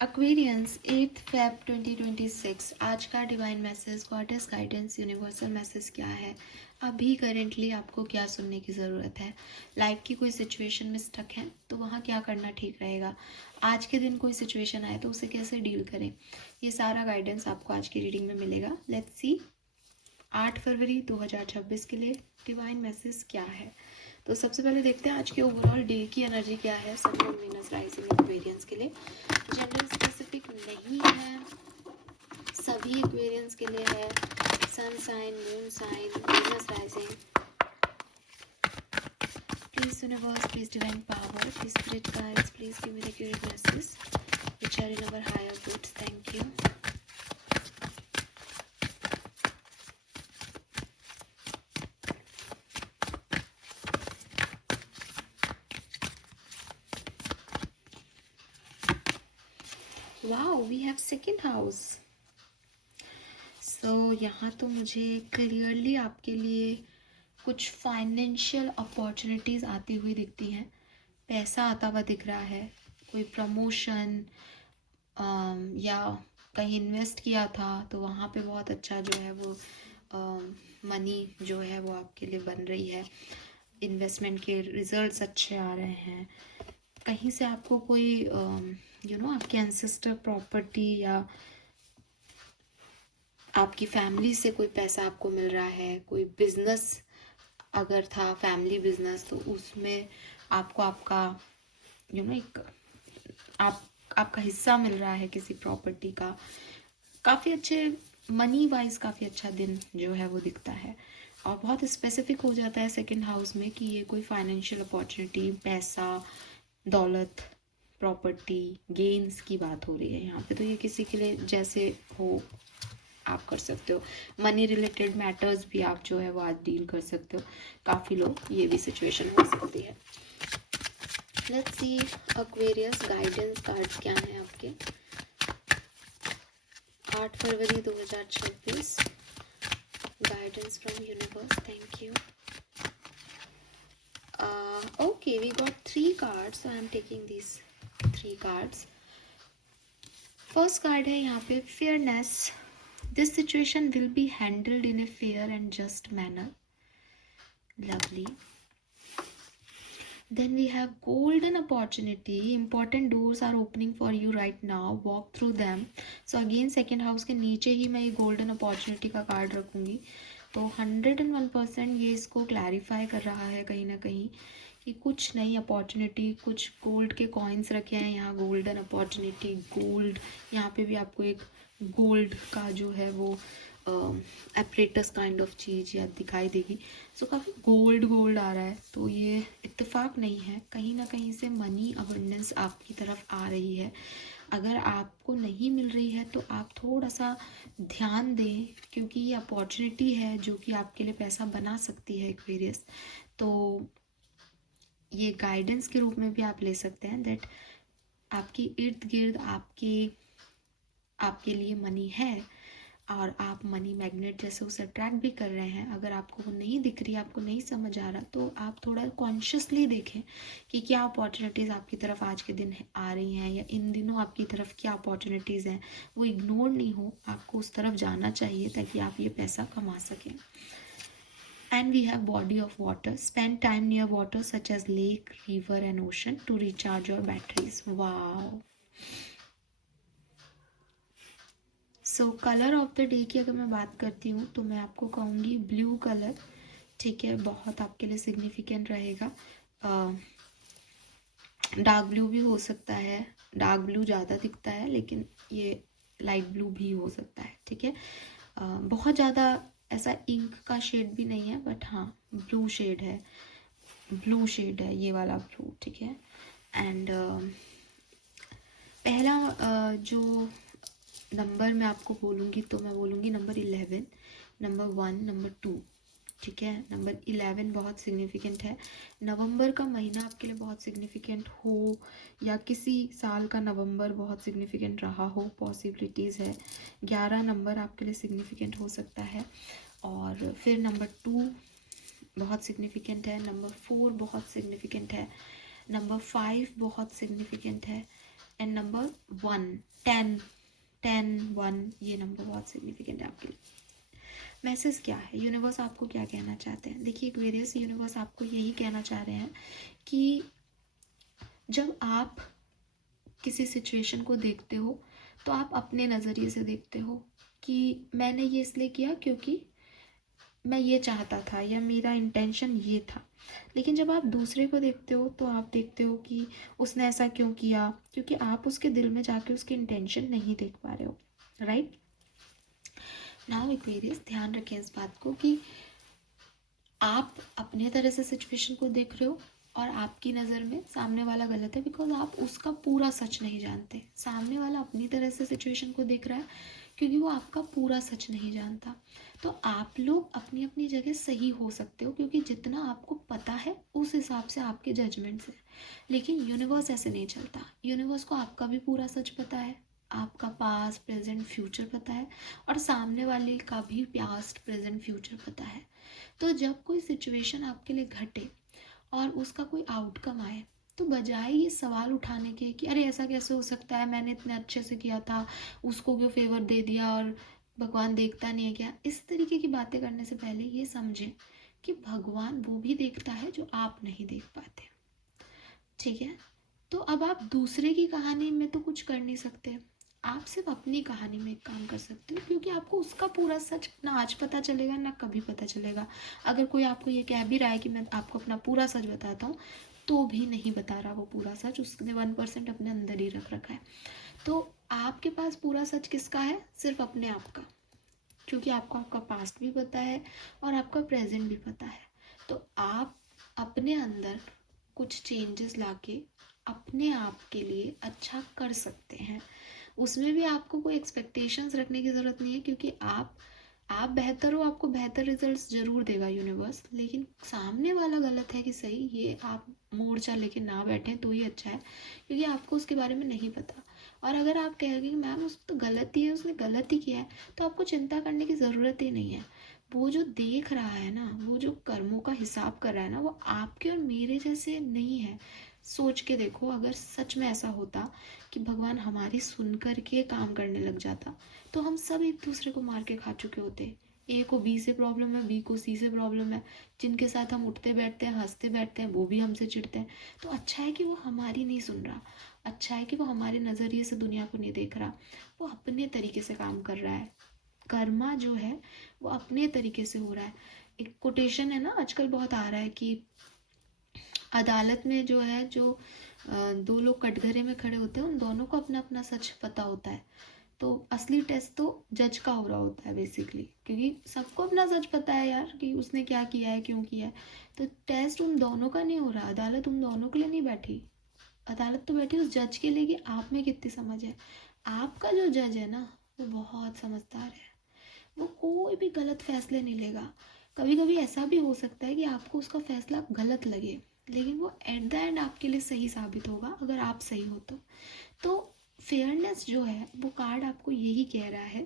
Aquarians 8 Feb 2026। आज का divine message, goddess guidance, universal message क्या है? अभी करेंटली आपको क्या सुनने की ज़रूरत है? लाइफ की कोई सिचुएशन में स्टक है तो वहाँ क्या करना ठीक रहेगा? आज के दिन कोई सिचुएशन आए तो उसे कैसे डील करें? ये सारा गाइडेंस आपको आज की रीडिंग में मिलेगा। लेट्स सी 8 फरवरी 2026 के लिए डिवाइन मैसेज क्या है। तो सबसे पहले देखते हैं आज के ओवरऑल डे की एनर्जी क्या है sun moon Venus rising Aquarians के लिए। जेंडर स्पेसिफिक नहीं है, सभी एक्वेरियंस के लिए है। Sun sign, moon sign, Venus rising. Please universe, please divine power, please spirit guides, please give me the accurate message which are in our higher goods. Thank you. Wow, we have second house. So यहाँ तो मुझे clearly आपके लिए कुछ financial opportunities आती हुई दिखती हैं। पैसा आता हुआ दिख रहा है, कोई प्रमोशन या कहीं इन्वेस्ट किया था तो वहाँ पे बहुत अच्छा जो है वो मनी जो है वो आपके लिए बन रही है। इन्वेस्टमेंट के रिजल्ट्स अच्छे आ रहे हैं। कहीं से आपको कोई आपके एंसेस्टर प्रॉपर्टी या आपकी फैमिली से कोई पैसा आपको मिल रहा है। कोई बिजनेस अगर था, फैमिली बिजनेस, तो उसमें आपको आपका एक आपका हिस्सा मिल रहा है किसी प्रॉपर्टी का। काफ़ी अच्छे मनी वाइज काफ़ी अच्छा दिन जो है वो दिखता है और बहुत स्पेसिफिक हो जाता है सेकंड हाउस में कि ये कोई फाइनेंशियल अपॉर्चुनिटी, पैसा, दौलत, प्रॉपर्टी, गेन्स की बात हो रही है यहाँ पे। तो ये किसी के लिए जैसे हो आप कर सकते हो। मनी रिलेटेड मैटर्स भी आप जो है वो आज डील कर सकते हो। काफ़ी लोग ये भी सिचुएशन हो सकती है। Let's see Aquarius guidance cards क्या हैं आपके 8 फरवरी 2026। Guidance from universe. Thank you. Okay, we got 3 cards, so I am taking these 3 cards. First card है यहाँ पे fairness. This situation will be handled in a fair and just manner. Lovely. Then we have golden opportunity. Important doors are opening for you right now. Walk through them. So again second house के नीचे ही मैं ये golden opportunity का card रखूँगी। तो 101% ये इसको clarify कर रहा है कहीं ना कहीं कि कुछ नई अपॉर्चुनिटी, कुछ गोल्ड के कॉइन्स रखे हैं यहाँ। गोल्डन अपॉर्चुनिटी, गोल्ड, यहाँ पे भी आपको एक गोल्ड का जो है वो एपरेटस काइंड ऑफ चीज़ या दिखाई देगी। सो काफ़ी गोल्ड गोल्ड आ रहा है। तो ये इत्तेफाक नहीं है, कहीं ना कहीं से मनी अबंडेंस आपकी तरफ आ रही है। अगर आपको नहीं मिल रही है तो आप थोड़ा सा ध्यान दें, क्योंकि ये अपॉर्चुनिटी है जो कि आपके लिए पैसा बना सकती है एक्वेरियस। तो ये गाइडेंस के रूप में भी आप ले सकते हैं दैट आपकी इर्द गिर्द आपके लिए मनी है और आप मनी मैग्नेट जैसे उसे अट्रैक्ट भी कर रहे हैं। अगर आपको वो नहीं दिख रही, आपको नहीं समझ आ रहा, तो आप थोड़ा कॉन्शियसली देखें कि क्या अपॉर्चुनिटीज़ आपकी तरफ आज के दिन आ रही हैं या इन दिनों आपकी तरफ क्या अपॉर्चुनिटीज़ हैं। वो इग्नोर नहीं हो, आपको उस तरफ जाना चाहिए ताकि आप ये पैसा कमा सकें। And we have body of water. Spend time near water such as lake, river and ocean to recharge your batteries. Wow. So colour of the day की अगर मैं बात करती हूँ तो मैं आपको कहूँगी ब्लू कलर। ठीक है, बहुत आपके लिए सिग्निफिकेंट रहेगा। डार्क ब्लू भी हो सकता है, डार्क ब्लू ज़्यादा दिखता है लेकिन ये लाइट ब्लू भी हो सकता है। ठीक है, बहुत ज़्यादा ऐसा इंक का शेड भी नहीं है, बट हाँ ब्लू शेड है, ब्लू शेड है ये वाला ब्लू। ठीक है, एंड पहला जो नंबर मैं आपको बोलूँगी तो मैं बोलूँगी नंबर 11, नंबर 1, नंबर 2। ठीक है, नंबर 11 बहुत सिग्निफिकेंट है। नवंबर का महीना आपके लिए बहुत सिग्निफिकेंट हो या किसी साल का नवंबर बहुत सिग्निफिकेंट रहा हो, पॉसिबिलिटीज़ है। 11 नंबर आपके लिए सिग्निफिकेंट हो सकता है। और फिर नंबर 2 बहुत सिग्निफिकेंट है, नंबर 4 बहुत सिग्निफिकेंट है, नंबर 5 बहुत सिग्निफिकेंट है, एंड नंबर 1, 10, 10, 1, ये नंबर बहुत सिग्निफिकेंट है आपके लिए। मैसेज क्या है, यूनिवर्स आपको क्या कहना चाहते हैं? देखिए एक्वेरियस, यूनिवर्स आपको यही कहना चाह रहे हैं कि जब आप किसी सिचुएशन को देखते हो तो आप अपने नज़रिए से देखते हो कि मैंने ये इसलिए किया क्योंकि मैं ये चाहता था या मेरा इंटेंशन ये था। लेकिन जब आप दूसरे को देखते हो तो आप देखते हो कि उसने ऐसा क्यों किया, क्योंकि आप उसके दिल में जाके उसके इंटेंशन नहीं देख पा रहे हो, राइट। नाउ एक्वेरियस, ध्यान रखें इस बात को कि आप अपने तरह से सिचुएशन को देख रहे हो और आपकी नज़र में सामने वाला गलत है, बिकॉज आप उसका पूरा सच नहीं जानते। सामने वाला अपनी तरह से सिचुएशन को देख रहा है क्योंकि वो आपका पूरा सच नहीं जानता। तो आप लोग अपनी अपनी जगह सही हो सकते हो क्योंकि जितना आपको पता है उस हिसाब से आपके जजमेंट्स है। लेकिन यूनिवर्स ऐसे नहीं चलता। यूनिवर्स को आपका भी पूरा सच पता है, आपका पास्ट प्रेजेंट फ्यूचर पता है, और सामने वाले का भी पास्ट प्रेजेंट फ्यूचर पता है। तो जब कोई सिचुएशन आपके लिए घटे और उसका कोई आउटकम आए, तो बजाय ये सवाल उठाने के कि अरे ऐसा कैसे हो सकता है, मैंने इतने अच्छे से किया था, उसको क्यों फेवर दे दिया और भगवान देखता नहीं है क्या, इस तरीके की बातें करने से पहले ये समझें कि भगवान वो भी देखता है जो आप नहीं देख पाते। ठीक है, तो अब आप दूसरे की कहानी में तो कुछ कर नहीं सकते, आप सिर्फ अपनी कहानी में एक काम कर सकते हो, क्योंकि आपको उसका पूरा सच ना आज पता चलेगा ना कभी पता चलेगा। अगर कोई आपको ये कह भी रहा है कि मैं आपको अपना पूरा सच बताता हूँ, तो भी नहीं बता रहा वो पूरा सच, उसने 1% अपने अंदर ही रख रखा है। तो आपके पास पूरा सच किसका है? सिर्फ अपने आप का, क्योंकि आपको आपका पास्ट भी पता है और आपका प्रेजेंट भी पता है। तो आप अपने अंदर कुछ चेंजेस लाके अपने आप के लिए अच्छा कर सकते हैं। उसमें भी आपको कोई एक्सपेक्टेशंस रखने की ज़रूरत नहीं है, क्योंकि आप बेहतर हो, आपको बेहतर रिजल्ट्स ज़रूर देगा यूनिवर्स। लेकिन सामने वाला गलत है कि सही, ये आप मोर्चा लेके ना बैठें तो ही अच्छा है, क्योंकि आपको उसके बारे में नहीं पता। और अगर आप कहेंगे कि मैम उस तो गलत ही है, उसने गलत ही किया है, तो आपको चिंता करने की ज़रूरत ही नहीं है। वो जो देख रहा है ना, वो जो कर्मों का हिसाब कर रहा है ना, वो आपके और मेरे जैसे नहीं है। सोच के देखो, अगर सच में ऐसा होता कि भगवान हमारी सुन कर के काम करने लग जाता, तो हम सब एक दूसरे को मार के खा चुके होते। ए को बी से प्रॉब्लम है, बी को सी से प्रॉब्लम है, जिनके साथ हम उठते बैठते हैं हंसते बैठते हैं वो भी हमसे चिढ़ते हैं। तो अच्छा है कि वो हमारी नहीं सुन रहा, अच्छा है कि वो हमारे नज़रिए से दुनिया को नहीं देख रहा, वो अपने तरीके से काम कर रहा है। कर्मा जो है वो अपने तरीके से हो रहा है। एक कोटेशन है ना, आजकल बहुत आ रहा है कि अदालत में जो है, जो दो लोग कटघरे में खड़े होते हैं, उन दोनों को अपना अपना सच पता होता है। तो असली टेस्ट तो जज का हो रहा होता है बेसिकली, क्योंकि सबको अपना सच पता है यार कि उसने क्या किया है, क्यों किया है। तो टेस्ट उन दोनों का नहीं हो रहा, अदालत उन दोनों के लिए नहीं बैठी। अदालत तो बैठी उस जज के लिए कि आप में कितनी समझ है। आपका जो जज है ना, वो बहुत समझदार है, वो कोई भी गलत फैसले नहीं लेगा। कभी कभी ऐसा भी हो सकता है कि आपको उसका फैसला गलत लगे, लेकिन वो एट द एंड आपके लिए सही साबित होगा अगर आप सही हो तो फेयरनेस जो है वो कार्ड आपको यही कह रहा है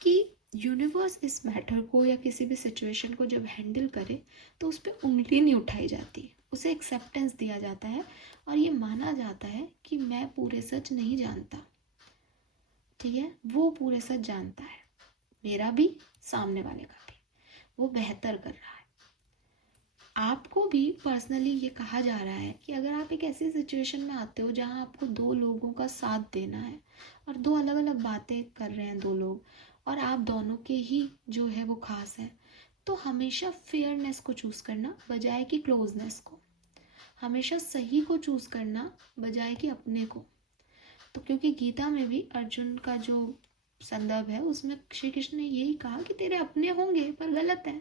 कि यूनिवर्स इस मैटर को या किसी भी सिचुएशन को जब हैंडल करे तो उस पर उंगली नहीं उठाई जाती, उसे एक्सेप्टेंस दिया जाता है और ये माना जाता है कि मैं पूरे सच नहीं जानता, ठीक है, वो पूरे सच जानता है, मेरा भी सामने वाले का भी, वो बेहतर कर रहा है। आपको भी पर्सनली ये कहा जा रहा है कि अगर आप एक ऐसी सिचुएशन में आते हो जहां आपको दो लोगों का साथ देना है और दो अलग अलग बातें कर रहे हैं दो लोग, और आप दोनों के ही जो है वो खास है, तो हमेशा फेयरनेस को चूज़ करना बजाय कि क्लोजनेस को, हमेशा सही को चूज़ करना बजाय कि अपने को। तो क्योंकि गीता में भी अर्जुन का जो संदर्भ है उसमें श्री कृष्ण ने यही कहा कि तेरे अपने होंगे पर गलत है।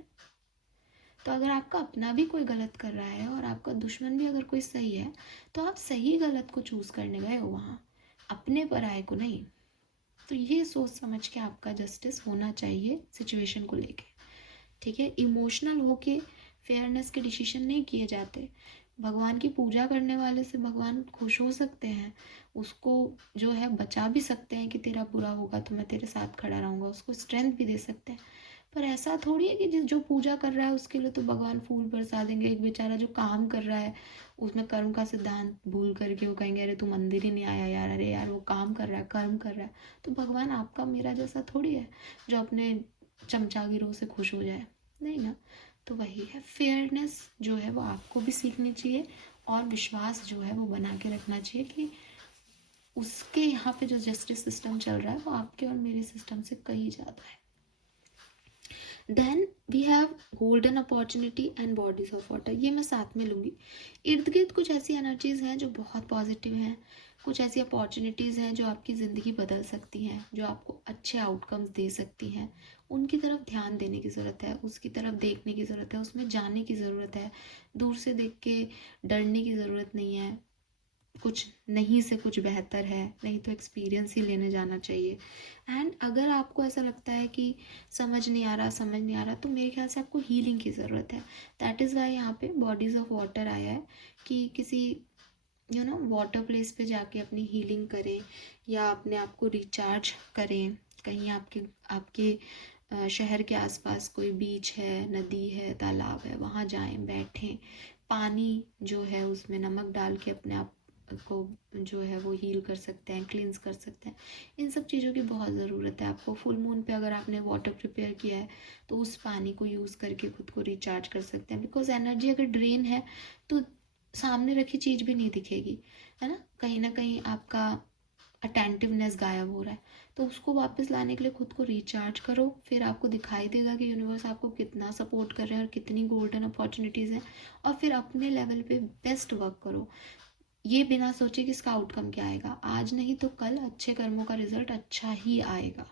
तो अगर आपका अपना भी कोई गलत कर रहा है और आपका दुश्मन भी अगर कोई सही है, तो आप सही गलत को चूज़ करने गए हो वहाँ, अपने पराये को नहीं। तो ये सोच समझ के आपका जस्टिस होना चाहिए सिचुएशन को लेके, ठीक है। इमोशनल होके फेयरनेस के डिसीजन नहीं किए जाते। भगवान की पूजा करने वाले से भगवान खुश हो सकते हैं, उसको जो है बचा भी सकते हैं कि तेरा बुरा होगा तो मैं तेरे साथ खड़ा रहूँगा, उसको स्ट्रेंथ भी दे सकते हैं, पर ऐसा थोड़ी है कि जो पूजा कर रहा है उसके लिए तो भगवान फूल बरसा देंगे। एक बेचारा जो काम कर रहा है उसमें कर्म का सिद्धांत भूल करके वो कहेंगे अरे तू मंदिर ही नहीं आया यार, अरे यार वो काम कर रहा है, कर्म कर रहा है। तो भगवान आपका मेरा जैसा थोड़ी है जो अपने चमचागिरों से खुश हो जाए, नहीं ना। तो वही है, फेयरनेस जो है वो आपको भी सीखनी चाहिए और विश्वास जो है वो बना के रखना चाहिए कि उसके यहाँ पे जो जस्टिस सिस्टम चल रहा है वो आपके और मेरे सिस्टम से कहीं ज़्यादा है। Then we have golden opportunity and bodies of water, ये मैं साथ में लूँगी। इर्द गिर्द कुछ ऐसी एनर्जीज हैं जो बहुत पॉजिटिव हैं, कुछ ऐसी अपॉर्चुनिटीज़ हैं जो आपकी ज़िंदगी बदल सकती हैं, जो आपको अच्छे आउटकम्स दे सकती हैं। उनकी तरफ ध्यान देने की ज़रूरत है, उसकी तरफ देखने की ज़रूरत है, उसमें जाने की ज़रूरत है। दूर से देख के डरने की ज़रूरत नहीं है। कुछ नहीं से कुछ बेहतर है, नहीं तो एक्सपीरियंस ही लेने जाना चाहिए। एंड अगर आपको ऐसा लगता है कि समझ नहीं आ रहा, तो मेरे ख्याल से आपको हीलिंग की ज़रूरत है। दैट इज़ वाई यहाँ पे बॉडीज़ ऑफ वाटर आया है कि किसी वाटर प्लेस पे जाके अपनी हीलिंग करें या अपने आप को रिचार्ज करें। कहीं आपके आपके शहर के आसपास कोई बीच है, नदी है, तालाब है, वहाँ जाएं, बैठें, पानी जो है उसमें नमक डाल के अपने आप को जो है वो हील कर सकते हैं, क्लींस कर सकते हैं। इन सब चीज़ों की बहुत ज़रूरत है आपको। फुल मून पे अगर आपने वाटर प्रिपेयर किया है तो उस पानी को यूज़ करके खुद को रिचार्ज कर सकते हैं। बिकॉज एनर्जी अगर ड्रेन है तो सामने रखी चीज़ भी नहीं दिखेगी, है ना कहीं आपका अटेंटिवनेस गायब हो रहा है। तो उसको वापस लाने के लिए खुद को रिचार्ज करो, फिर आपको दिखाई देगा कि यूनिवर्स आपको कितना सपोर्ट कर रहे हैं और कितनी गोल्डन अपॉर्चुनिटीज़ हैं। और फिर अपने लेवल पे बेस्ट वर्क करो, ये बिना सोचे कि इसका आउटकम क्या आएगा। आज नहीं तो कल अच्छे कर्मों का रिजल्ट अच्छा ही आएगा,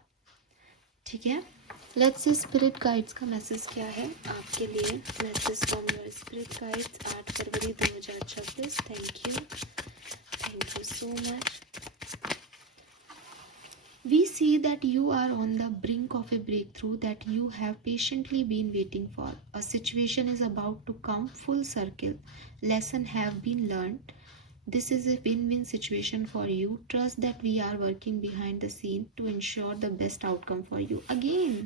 ठीक है। लेट्स सी स्पिरिट गाइड्स का मैसेज क्या है आपके लिए। Message from your spirit guides 8 February 2026। Thank you so much. We see that you are on the brink of a breakthrough that you have patiently been waiting for. A situation is about to come full circle. Lessons have been learned. This is a win-win situation for you. Trust that we are working behind the scene to ensure the best outcome for you. Again,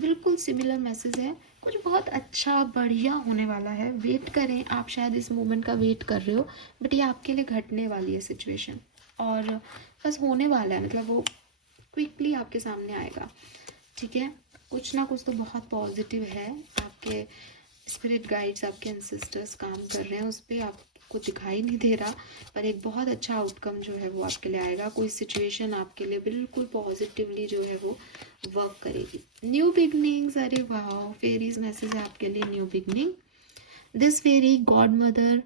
बिल्कुल similar message है। कुछ बहुत अच्छा बढ़िया होने वाला है। Wait करें, आप शायद इस मोमेंट का वेट कर रहे हो, बट ये आपके लिए घटने वाली है सिचुएशन, और बस होने वाला है, मतलब वो क्विकली आपके सामने आएगा, ठीक है। कुछ ना कुछ तो बहुत पॉजिटिव है। आपके स्पिरिट गाइड्स, आपके एंसेस्टर्स काम कर रहे हैं उस पर, आपको दिखाई नहीं दे रहा, पर एक बहुत अच्छा आउटकम जो है वो आपके लिए आएगा। कोई सिचुएशन आपके लिए बिल्कुल पॉजिटिवली जो है वो वर्क करेगी। न्यू बिगनिंग्स, अरे वाह, फेरीज मैसेज है आपके लिए। New beginning, this fairy godmother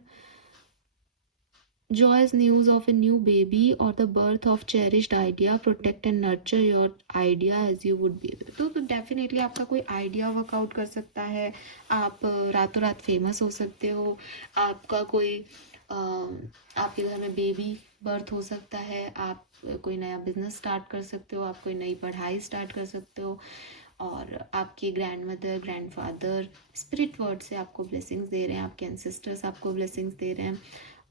joyous news of a new baby or the birth of cherished idea. Protect and nurture your idea as you would be. तो definitely आपका कोई idea workout कर सकता है। आप रातों रात फेमस हो सकते हो। आपका कोई आपके घर में बेबी बर्थ हो सकता है। आप कोई नया बिजनेस स्टार्ट कर सकते हो। आप कोई नई पढ़ाई स्टार्ट कर सकते हो। और आपके grand mother, grand father spirit word से आपको ब्लेसिंग्स दे रहे हैं। आपके एंसेस्टर्स आपको ब्लेसिंग्स दे रहे हैं,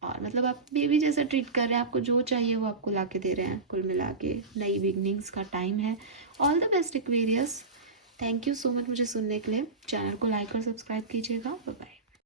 और मतलब आप बेबी जैसा ट्रीट कर रहे हैं। आपको जो चाहिए वो आपको ला के दे रहे हैं। कुल मिला के नई बिगनिंग्स का टाइम है। All the best Aquarius. Thank you so much मुझे सुनने के लिए। चैनल को लाइक और सब्सक्राइब कीजिएगा। Bye bye.